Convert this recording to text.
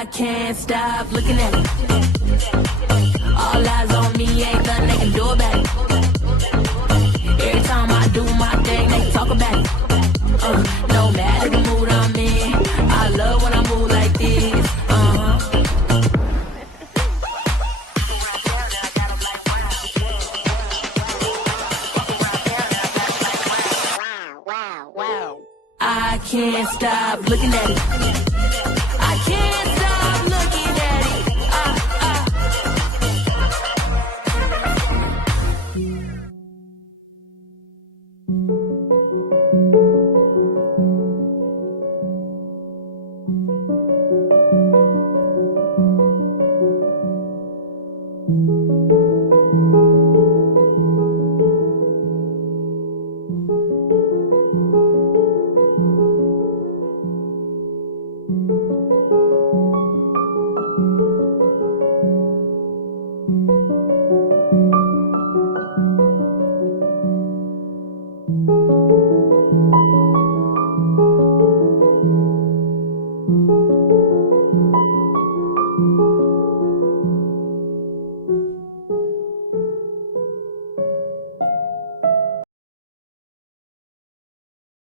I can't stop looking at it. All eyes on me, ain't nothing they can do about it.